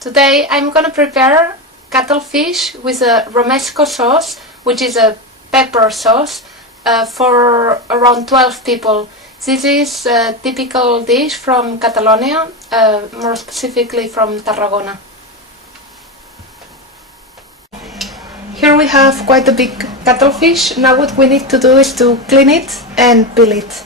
Today I'm gonna prepare cuttlefish with a romesco sauce, which is a pepper sauce, for around 12 people. This is a typical dish from Catalonia, more specifically from Tarragona. Here we have quite a big cuttlefish. Now what we need to do is to clean it and peel it.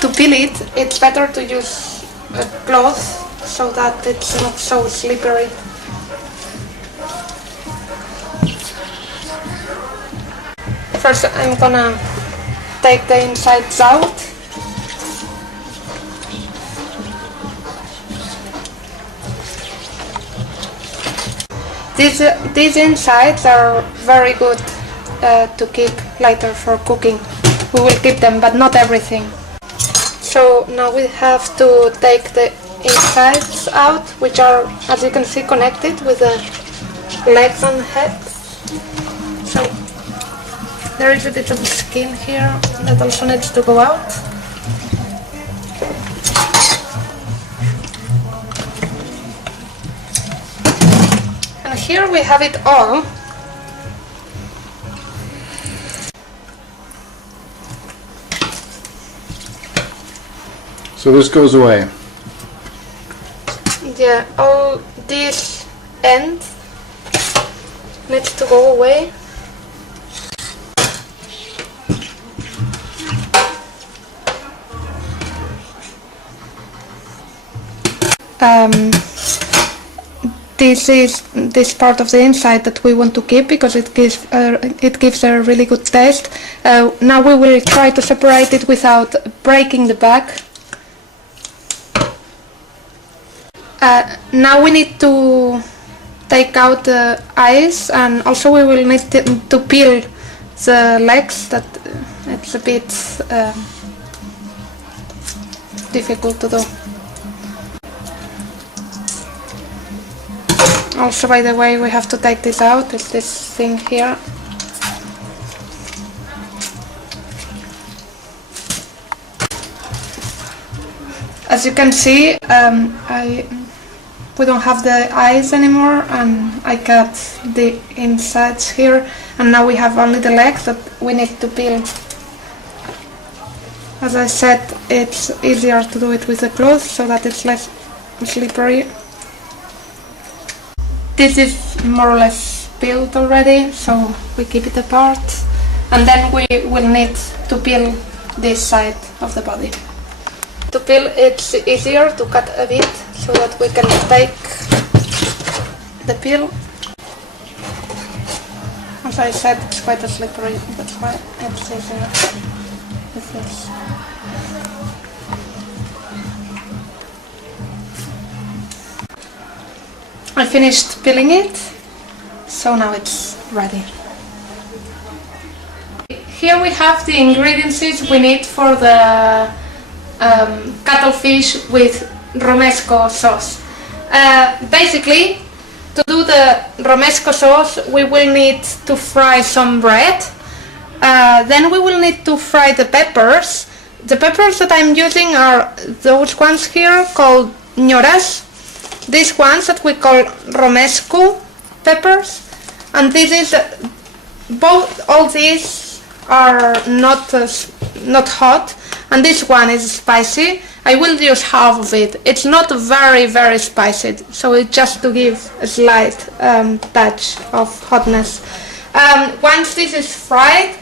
To peel it, it's better to use a cloth so that it's not so slippery. First I'm gonna take the insides out. These insides are very good to keep later for cooking. We will keep them, but not everything. So now we have to take the insides out, which are, as you can see, connected with the legs and head. So there is a bit of skin here that also needs to go out. And here we have it all. So this goes away? Yeah, all this end needs to go away. This is this part of the inside that we want to keep because it gives a really good taste. Now we will try to separate it without breaking the back. Now we need to take out the eyes, and also we will need to peel the legs. That it's a bit difficult to do. Also, by the way, we have to take this out. It's this thing here. As you can see, we don't have the eyes anymore, and I cut the insides here, and now we have only the legs that we need to peel. As I said, it's easier to do it with the cloth so that it's less slippery. This is more or less peeled already, so we keep it apart, and then we will need to peel this side of the body. To peel, it's easier to cut a bit so that we can take the peel. As I said, it's quite a slippery, that's why it's easier with this. I finished peeling it, so now it's ready. Here we have the ingredients we need for the cuttlefish with romesco sauce. Basically, to do the romesco sauce, we will need to fry some bread. Then we will need to fry the peppers. The peppers that I'm using are those ones here called ñoras. These ones that we call romesco peppers. And this is all these are not hot. And this one is spicy. I will use half of it. It's not very spicy, so it's just to give a slight touch of hotness. Once this is fried,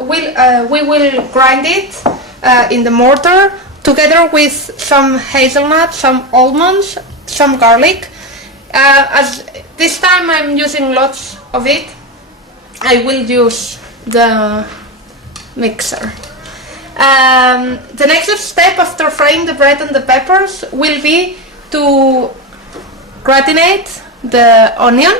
we will grind it in the mortar together with some hazelnuts, some almonds, some garlic. As this time I'm using lots of it, I will use the mixer. The next step after frying the bread and the peppers will be to gratinate the onion.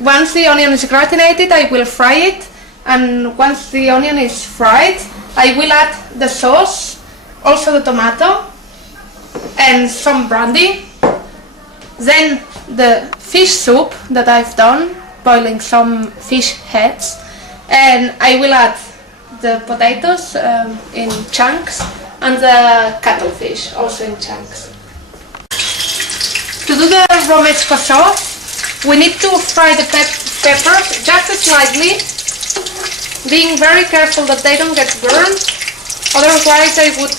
Once the onion is gratinated, I will fry it, and once the onion is fried, I will add the sauce, also the tomato, and some brandy. Then the fish soup that I've done, boiling some fish heads, and I will add the potatoes in chunks and the cuttlefish also in chunks. To do the romesco sauce, we need to fry the peppers just slightly, being very careful that they don't get burned, otherwise they would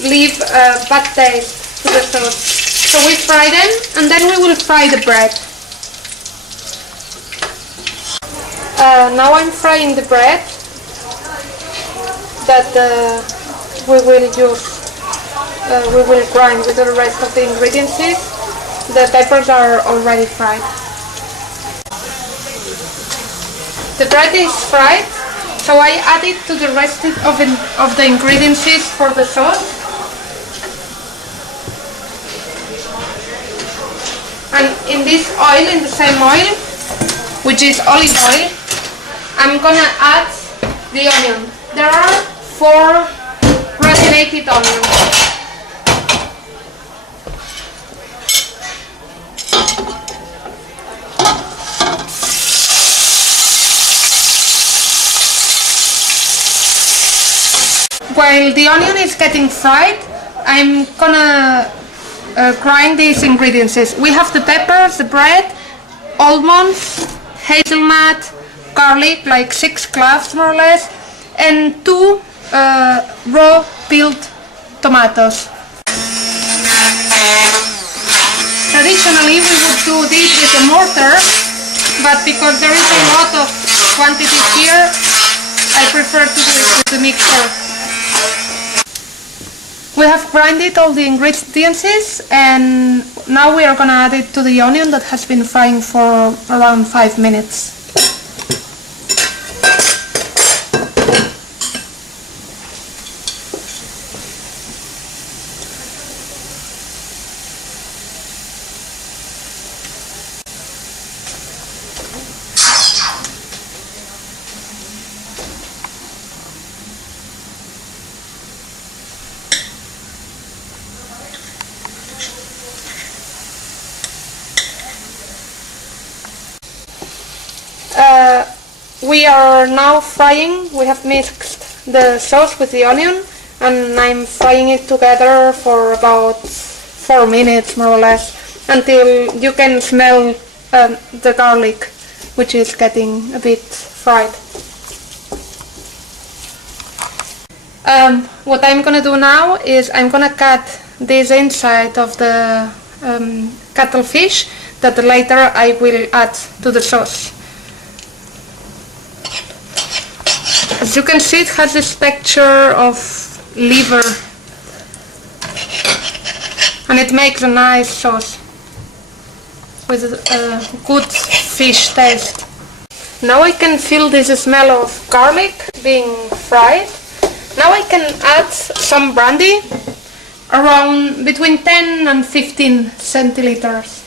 leave a bad taste to the sauce. So we fry them and then we will fry the bread. Now I'm frying the bread that we will grind with the rest of the ingredients. The peppers are already fried. The bread is fried, so I add it to the rest of the ingredients for the sauce. And in this oil, in the same oil, which is olive oil, I'm gonna add the onion. There are 4 gratinated onions. While the onion is getting fried, I'm gonna grind these ingredients. We have the peppers, the bread, almonds, hazelnut, garlic, like 6 cloves more or less, and 2 raw peeled tomatoes. Traditionally we would do this with a mortar, but because there is a lot of quantity here, I prefer to do it with the mixer. We have grinded all the ingredients and now we are going to add it to the onion that has been frying for around 5 minutes. We are now frying. We have mixed the sauce with the onion and I'm frying it together for about 4 minutes more or less, until you can smell the garlic, which is getting a bit fried. What I'm gonna do now is I'm gonna cut this inside of the cuttlefish that later I will add to the sauce. As you can see, it has this texture of liver and it makes a nice sauce with a good fish taste. Now I can feel this smell of garlic being fried. Now I can add some brandy, around between 10 and 15 centiliters.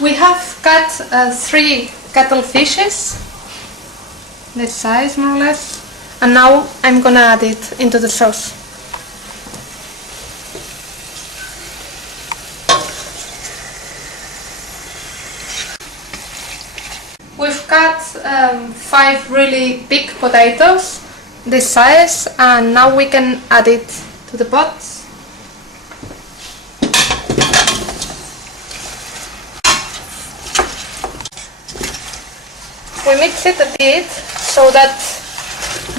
We have cut 3 cuttlefishes, this size more or less, and now I'm gonna add it into the sauce. We've cut 5 really big potatoes, this size, and now we can add it to the pot. We mix it a bit so that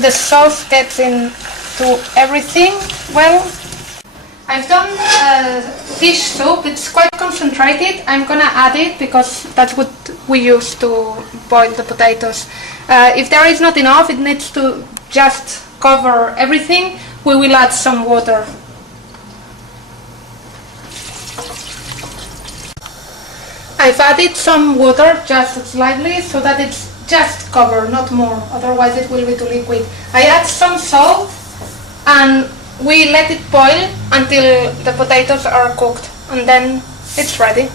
the sauce gets into everything well. I've done fish soup, it's quite concentrated. I'm gonna add it because that's what we use to boil the potatoes. If there is not enough, it needs to just cover everything, we will add some water. I've added some water just slightly so that it's just covered, not more, otherwise it will be too liquid. I add some salt and we let it boil until the potatoes are cooked, and then it's ready.